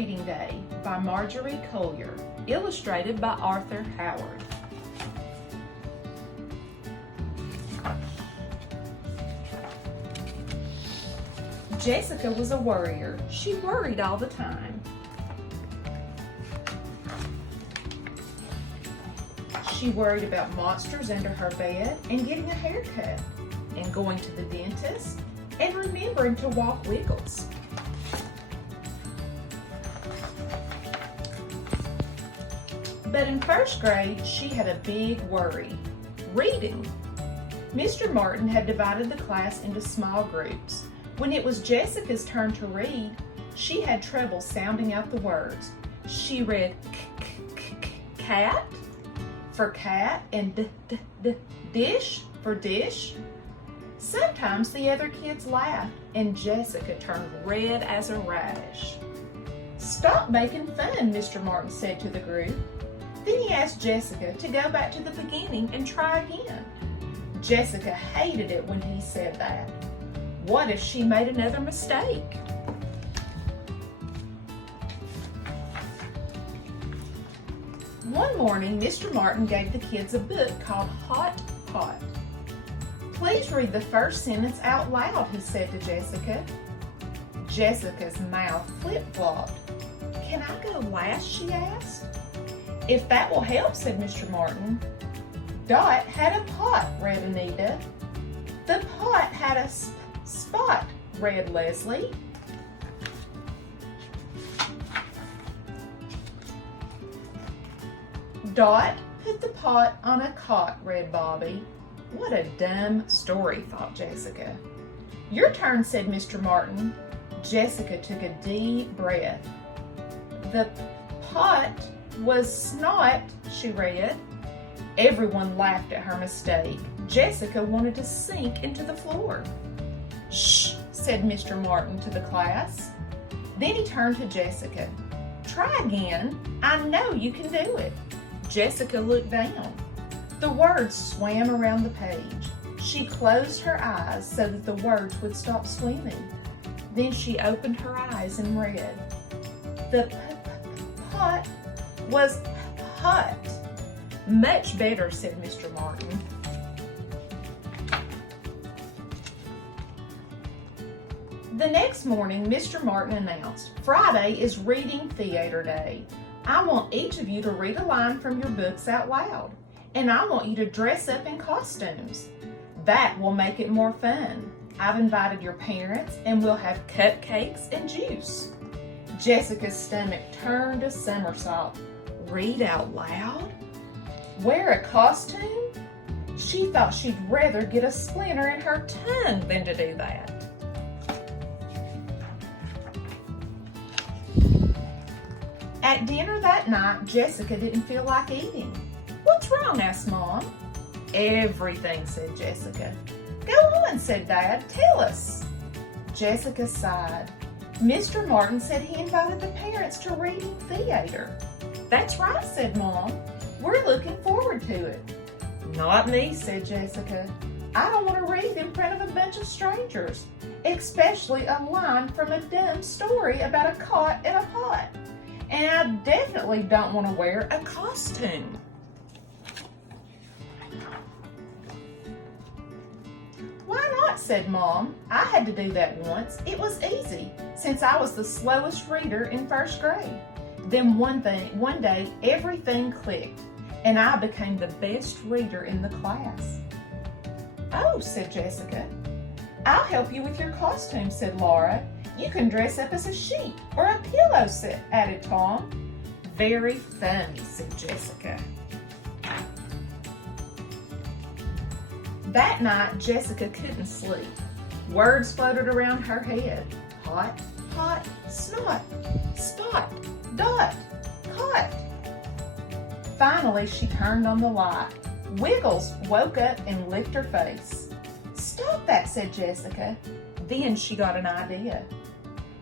Reading Day by Marjorie Collier, illustrated by Arthur Howard. Jessica was a worrier. She worried all the time. She worried about monsters under her bed and getting a haircut and going to the dentist and remembering to walk Wiggles. But in first grade, she had a big worry: reading. Mr. Martin had divided the class into small groups. When it was Jessica's turn to read, she had trouble sounding out the words. She read cat for cat and dish for dish. Sometimes the other kids laughed and Jessica turned red as a radish. "Stop making fun," Mr. Martin said to the group. Then he asked Jessica to go back to the beginning and try again. Jessica hated it when he said that. What if she made another mistake? One morning, Mr. Martin gave the kids a book called Hot Pot. "Please read the first sentence out loud," he said to Jessica. Jessica's mouth flip-flopped. "Can I go last?" she asked. "If that will help," said Mr. Martin. "Dot had a pot," read Anita. "The pot had a spot," read Leslie. "Dot put the pot on a cot," read Bobby. What a dumb story, thought Jessica. "Your turn," said Mr. Martin. Jessica took a deep breath. "The pot was snot," she read. Everyone laughed at her mistake. Jessica wanted to sink into the floor. "Shh," said Mr. Martin to the class. Then he turned to Jessica. "Try again. I know you can do it." Jessica looked down. The words swam around the page. She closed her eyes so that the words would stop swimming. Then she opened her eyes and read, "The pot was hot." "Much better," said Mr. Martin. The next morning, Mr. Martin announced, "Friday is Reading Theater Day. I want each of you to read a line from your books out loud, and I want you to dress up in costumes. That will make it more fun. I've invited your parents, and we'll have cupcakes and juice." Jessica's stomach turned a somersault. Read out loud? Wear a costume? She thought she'd rather get a splinter in her tongue than to do that. At dinner that night, Jessica didn't feel like eating. "What's wrong?" asked Mom. "Everything," said Jessica. "Go on," said Dad. "Tell us." Jessica sighed. "Mr. Martin said he invited the parents to Reading Theater." "That's right," said Mom. "We're looking forward to it." "Not me," said Jessica. "I don't want to read in front of a bunch of strangers, especially a line from a dumb story about a cot and a pot. And I definitely don't want to wear a costume." "Why not?" said Mom. "I had to do that once. It was easy, since I was the slowest reader in first grade. Then one day, everything clicked, and I became the best reader in the class." "Oh," said Jessica. "I'll help you with your costume," said Laura. "You can dress up as a sheep or a pillow," added Tom. "Very funny," said Jessica. That night, Jessica couldn't sleep. Words floated around her head. Hot, pot, snot, spot, dot, cot. Finally, she turned on the light. Wiggles woke up and licked her face. "Stop that," said Jessica. Then she got an idea.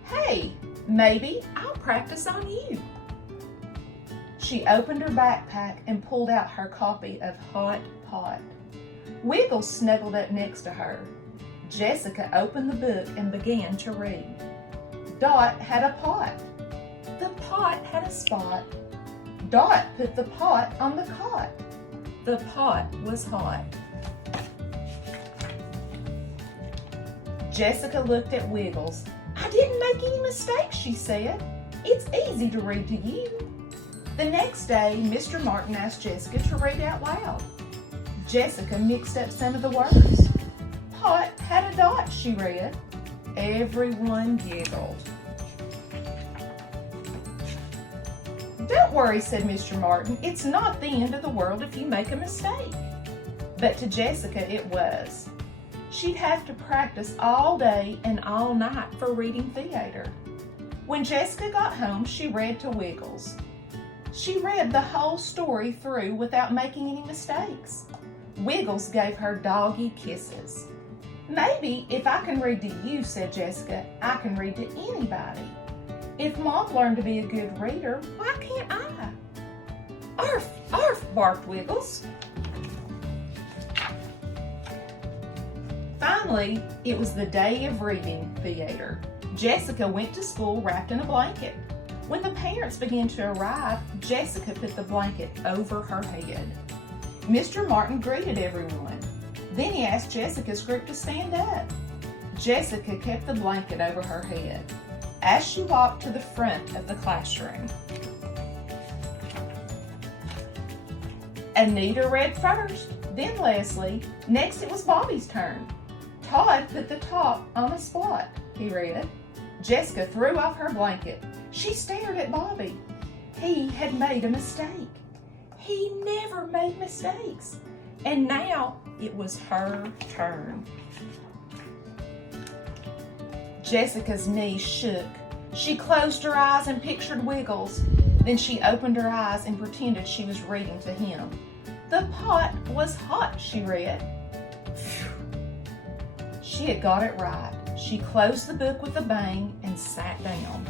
"Hey, maybe I'll practice on you." She opened her backpack and pulled out her copy of Hot Pot. Wiggles snuggled up next to her. Jessica opened the book and began to read. Dot had a pot. The pot had a spot. Dot put the pot on the cot. The pot was hot. Jessica looked at Wiggles. I didn't make any mistakes, she said. It's easy to read to you. The next day, Mr. Martin asked Jessica to read out loud. Jessica mixed up some of the words. Pot had a dot, she read. Everyone giggled. Don't worry, said Mr. Martin. It's not the end of the world if you make a mistake. But to Jessica, it was. She'd have to practice all day and all night for reading theater. When Jessica got home, she read to Wiggles. She read the whole story through without making any mistakes. Wiggles gave her doggy kisses. Maybe if I can read to you, said Jessica, I can read to anybody. If Mom learned to be a good reader, why can't I? Arf, arf, barked Wiggles. Finally, it was the day of reading theater. Jessica went to school wrapped in a blanket. When the parents began to arrive, Jessica put the blanket over her head. Mr. Martin greeted everyone. Then he asked Jessica's group to stand up. Jessica kept the blanket over her head as she walked to the front of the classroom. Anita read first, then Leslie. Next it was Bobby's turn. Todd put the top on a spot, he read. Jessica threw off her blanket. She stared at Bobby. He had made a mistake. He never made mistakes. And now it was her turn. Jessica's knees shook. She closed her eyes and pictured Wiggles. Then she opened her eyes and pretended she was reading to him. The pot was hot, she read. Phew. She had got it right. She closed the book with a bang and sat down.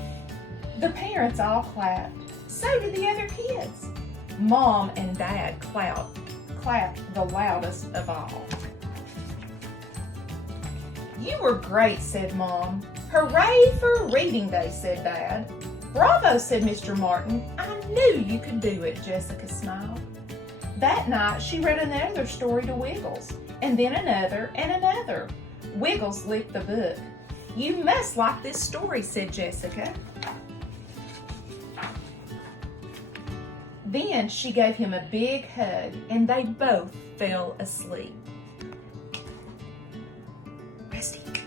The parents all clapped. So did the other kids. Mom and Dad clapped the loudest of all. You were great, said Mom. Hooray for Reading Day, said Dad. Bravo, said Mr. Martin. I knew you could do it, Jessica smiled. That night, she read another story to Wiggles, and then another and another. Wiggles licked the book. You must like this story, said Jessica. Then she gave him a big hug, and they both fell asleep. Rusty.